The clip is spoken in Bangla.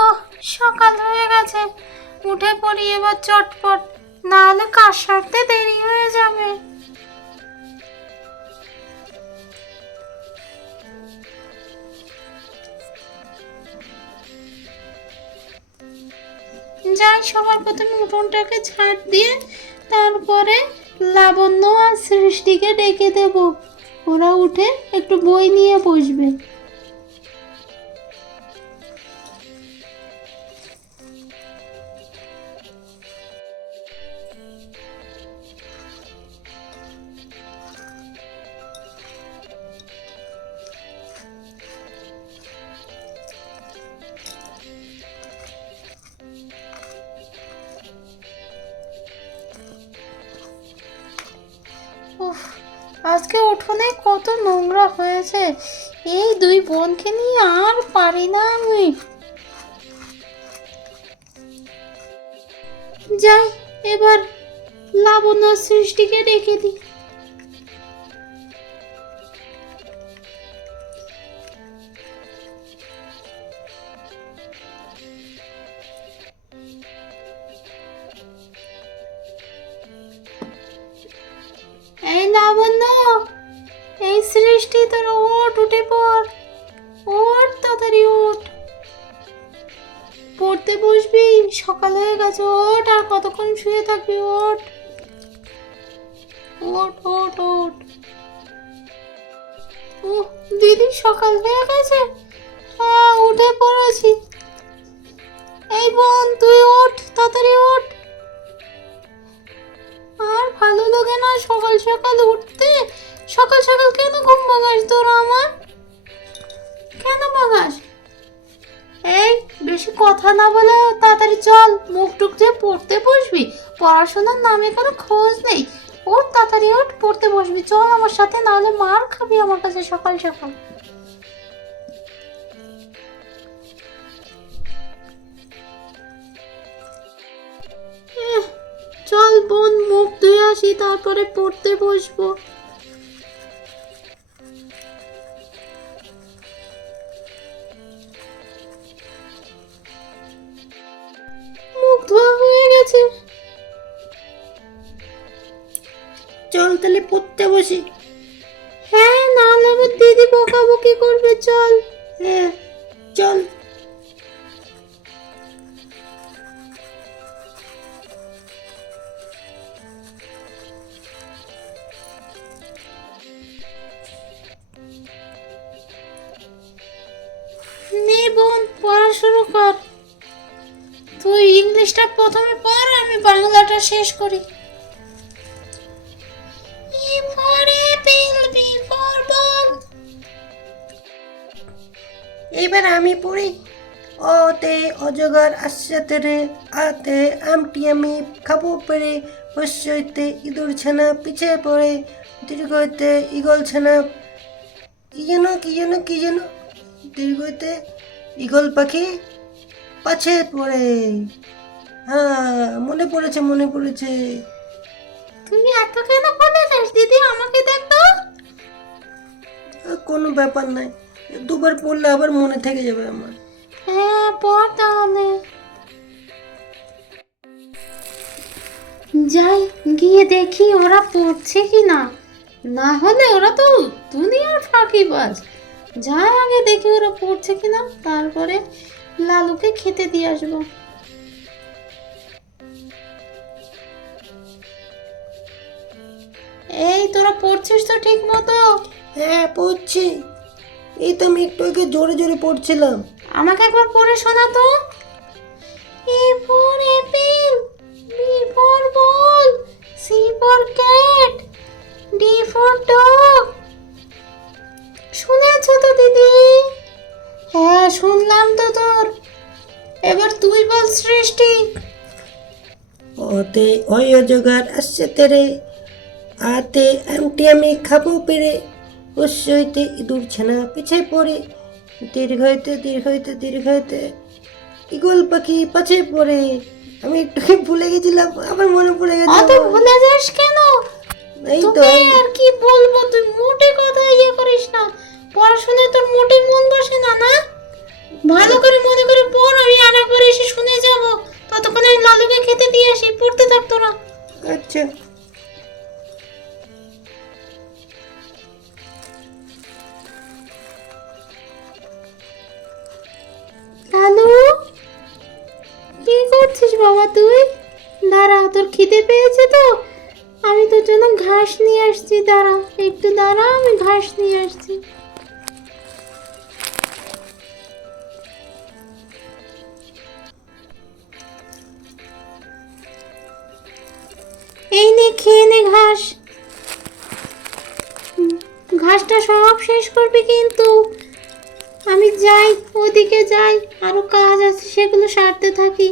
ওহ, সকাল হয়ে গেছে, উঠে পড়ি এবার চটপট, না হলে কাজ সারতে দেরি হয়ে যাবে। যাই, সবার প্রথমে উঠোনটাকে ঝাড় দিয়ে তারপরে লাবণ্য আর সৃষ্টিকে ডেকে দেব, ওরা উঠে একটু বই নিয়ে বসবে। উফ, আজকে উঠোনে কত নোংরা হয়েছে, এই দুই বোনকে নিয়ে আর পারি না আমি। যাই, এবার লাবণ্য সৃষ্টিকে ডেকে দিই। এই লাবণ্য, এই সৃষ্টি, তোর ওঠ, উঠে পড়, ওঠ তাড়াতাড়ি ওঠ, পড়তে বসবি, সকাল হয়ে গেছে, ওঠ, আর কতক্ষণ শুয়ে থাকবি, ওঠ ওঠ ওঠ ওঠ। ও দিদি, সকাল হয়ে গেছে, হ্যাঁ উঠে পড়েছি। এই বোন, তুই ওঠ, তাড়াতাড়ি ওঠ, আর ভালো লাগে না সকাল সকাল উঠতে। সকাল সকাল কেন ঘুম ভাঙাস তোরা আমার, কেন ভাঙাস? এই বেশি কথা না বলে তাড়াতাড়ি চল, মুখ টুক যে পড়তে বসবি, পড়াশোনার নামে কোনো খোঁজ নেই। ওঠ তাড়াতাড়ি ওঠ, পড়তে বসবি, চল আমার সাথে, নাহলে মার খাবি আমার কাছে সকাল সকাল। চল বোন, মুখ ধুয়ে আসি, তারপরে পড়তে বসবো। মুখ ধোয়া হয়ে গেছে, চল তাহলে পড়তে বসি। হ্যাঁ, নাহলে আমার দিদি বকাবকি করবে, চল। হ্যাঁ চল। নে বোন, পড়া শুরু কর, তুই ইংলিশটা প্রথমে পড়, আমি বাংলাটা শেষ করি। E for apple, B for ball. এবার আমি পড়ি। অতে অজগর আসছে তেরে, আতে আমটি আমি খাবো পেরে, হইতে ইঁদুর ছানা পিছে পড়ে, দীর্ঘতে ঈগল ছানা, কি যেন দীর্ঘতে ঈগল পাখি পাছে পড়ে। হ্যাঁ, মনে পড়েছে। তুই এত কেন পড়ে যাস দিদি, আমাকে দেখ তো। কোনো ব্যাপার নাই, দুবার পড়লে আবার মনে থেকে যাবে আমার। হ্যাঁ পড় তাহলে। যাই, গিয়ে দেখি ওরা পড়ছে কি না, না হলে ওরা তো দুনিয়ার ফাঁকিবাজ। যাই আগে দেখি ওরা পড়ছে কিনা, তারপরে লালুকে খেতে দিয়ে আসবো। এই তোরা পড়ছিস তো ঠিক মতো? হ্যাঁ পড়ছি, এই তো আমি একটু আগে জোরে জোরে পড়ছিলাম। আমাকে একবার পড়ে শোনা তো। A for apple, B for ball, C for cat, D for dog. শুনেছ তো দিদি? হ্যাঁ শুনলাম তো তোর, এবার তুই বল সৃষ্টি। ওতে ওই অজগর আসছে তেরে, আতে আমটি আমি খাবো পেরে, হইতে ইঁদুর ছানা পিছে পড়ে, দীর্ঘ হইতে ঈগল পাখি পাছে পড়ে, আমি একটু ভুলে গেছিলাম, আবার মনে পড়ে গেছে অত আমার। ভুলে যাস কেন? এই তো তোকে আর কি বলবো, তুই মোটে কথা করিস না, পড়াশোনায় তোর মোটে মন বসে না না? ভালো করে মনে করে পড়, আমি আরেকবার এসে শুনে যাব। ততক্ষণ আমি লালুকে খেতে দিয়ে আসি, পড়তে থাক তোরা। আচ্ছা। লালু, কি করছিস বাবা তুই? দাঁড়া, তোর খিদে পেয়েছে তো, আমি তোর জন্য ঘাস নিয়ে আসছি। দাঁড়া একটু দাঁড়া, আমি ঘাস নিয়ে আসছি। এই নে, খেয়ে নে ঘাস। ঘাসটা সব শেষ করবি কিন্তু। আমি যাই, ওদিকে যাই, আরো কাজ আছে, সেগুলো সারতে থাকি।